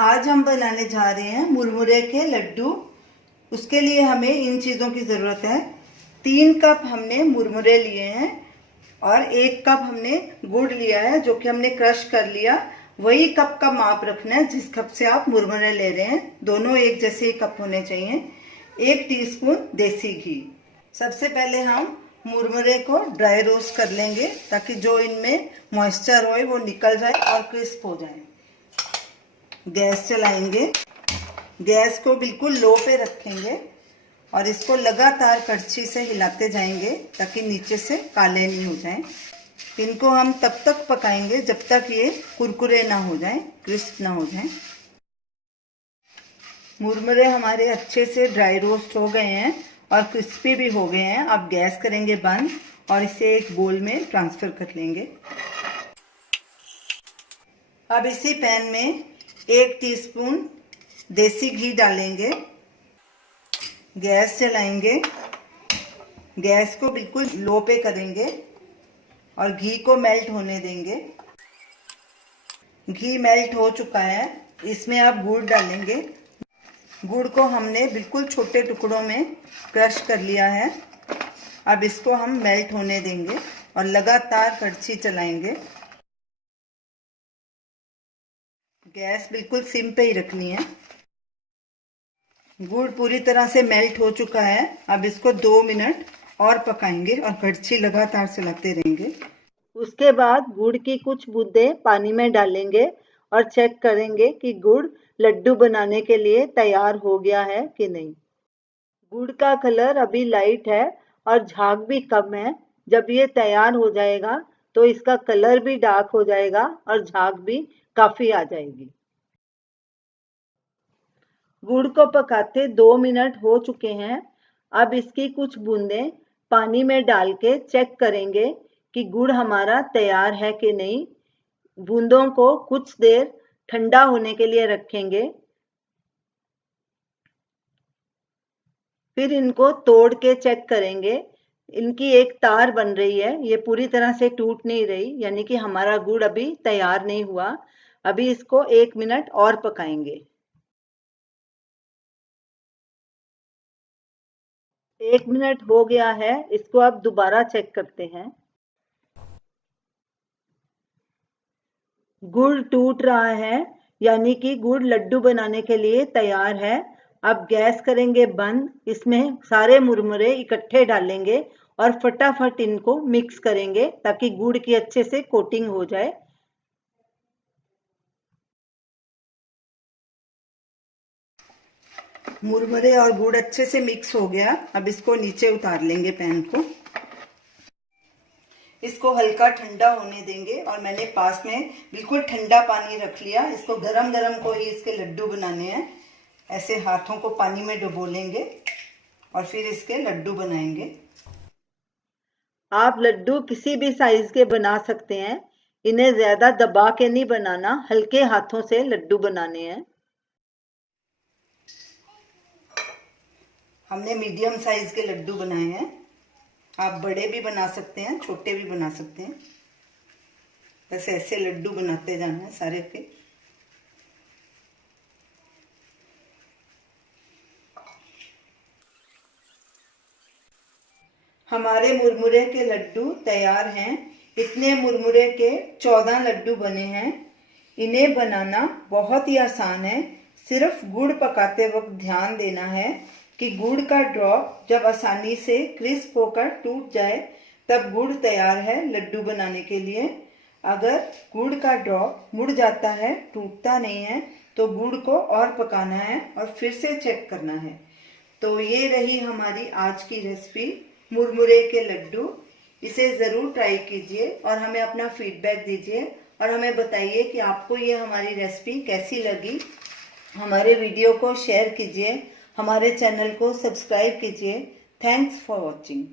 आज हम बनाने जा रहे हैं मुरमुरे के लड्डू। उसके लिए हमें इन चीज़ों की ज़रूरत है। 3 कप हमने मुरमुरे लिए हैं और 1 कप हमने गुड़ लिया है जो कि हमने क्रश कर लिया। वही कप का माप रखना है जिस कप से आप मुरमुरे ले रहे हैं। दोनों एक जैसे ही कप होने चाहिए। 1 टीस्पून देसी घी। सबसे पहले हम मुरमुरे को ड्राई रोस्ट कर लेंगे ताकि जो इनमें मॉइस्चर हो वो निकल जाए और क्रिस्प हो जाए। गैस चलाएंगे, गैस को बिल्कुल लो पे रखेंगे और इसको लगातार कड़छी से हिलाते जाएंगे ताकि नीचे से काले नहीं हो जाएं। इनको हम तब तक पकाएंगे जब तक ये कुरकुरे ना हो जाएं, क्रिस्प ना हो जाएं। मुरमुरे हमारे अच्छे से ड्राई रोस्ट हो गए हैं और क्रिस्पी भी हो गए हैं। अब गैस करेंगे बंद और इसे एक बोल में ट्रांसफर कर लेंगे। अब इसी पैन में 1 टीस्पून देसी घी डालेंगे। गैस चलाएंगे, गैस को बिल्कुल लो पे करेंगे और घी को मेल्ट होने देंगे। घी मेल्ट हो चुका है, इसमें आप गुड़ डालेंगे। गुड़ को हमने बिल्कुल छोटे टुकड़ों में क्रश कर लिया है। अब इसको हम मेल्ट होने देंगे और लगातार कड़छी चलाएंगे। गैस बिल्कुल सिम पे ही रखनी है। गुड़ पूरी तरह से मेल्ट हो चुका है। अब इसको 2 मिनट और पकाएंगे और कड़छी लगातार चलाते रहेंगे। उसके बाद गुड़ की कुछ बूंदें पानी में डालेंगे और चेक करेंगे कि गुड़ लड्डू बनाने के लिए तैयार हो गया है कि नहीं। गुड़ का कलर अभी लाइट है और झाग भी कम है। जब ये तैयार हो जाएगा तो इसका कलर भी डार्क हो जाएगा और झाग भी काफी आ जाएगी। गुड़ को पकाते 2 मिनट हो चुके हैं। अब इसकी कुछ बूंदें पानी में डाल के चेक करेंगे कि गुड़ हमारा तैयार है कि नहीं। बूंदों को कुछ देर ठंडा होने के लिए रखेंगे। फिर इनको तोड़ के चेक करेंगे। इनकी एक तार बन रही है, ये पूरी तरह से टूट नहीं रही, यानी कि हमारा गुड़ अभी तैयार नहीं हुआ। अभी इसको 1 मिनट और पकाएंगे। 1 मिनट हो गया है, इसको अब दोबारा चेक करते हैं। गुड़ टूट रहा है, यानी कि गुड़ लड्डू बनाने के लिए तैयार है। अब गैस करेंगे बंद, इसमें सारे मुरमुरे इकट्ठे डालेंगे और फटाफट इनको मिक्स करेंगे ताकि गुड़ की अच्छे से कोटिंग हो जाए। मुरमुरे और गुड़ अच्छे से मिक्स हो गया। अब इसको नीचे उतार लेंगे पैन को। इसको हल्का ठंडा होने देंगे और मैंने पास में बिल्कुल ठंडा पानी रख लिया। इसको गरम गरम को ही इसके लड्डू बनाने हैं। ऐसे हाथों को पानी में डुबो लेंगे और फिर इसके लड्डू बनाएंगे। आप लड्डू किसी भी साइज के बना सकते हैं। इन्हें ज्यादा दबा के नहीं बनाना, हल्के हाथों से लड्डू बनाने हैं। हमने मीडियम साइज के लड्डू बनाए हैं। आप बड़े भी बना सकते हैं, छोटे भी बना सकते हैं। बस ऐसे लड्डू बनाते जाना है सारे के। हमारे मुरमुरे के लड्डू तैयार हैं। इतने मुरमुरे के 14 लड्डू बने हैं। इन्हें बनाना बहुत ही आसान है। सिर्फ गुड़ पकाते वक्त ध्यान देना है कि गुड़ का ड्रॉप जब आसानी से क्रिस्प होकर टूट जाए तब गुड़ तैयार है लड्डू बनाने के लिए। अगर गुड़ का ड्रॉप मुड़ जाता है, टूटता नहीं है, तो गुड़ को और पकाना है और फिर से चेक करना है। तो ये रही हमारी आज की रेसिपी, मुरमुरे के लड्डू। इसे ज़रूर ट्राई कीजिए और हमें अपना फीडबैक दीजिए और हमें बताइए कि आपको ये हमारी रेसिपी कैसी लगी। हमारे वीडियो को शेयर कीजिए, हमारे चैनल को सब्सक्राइब कीजिए। Thanks for watching.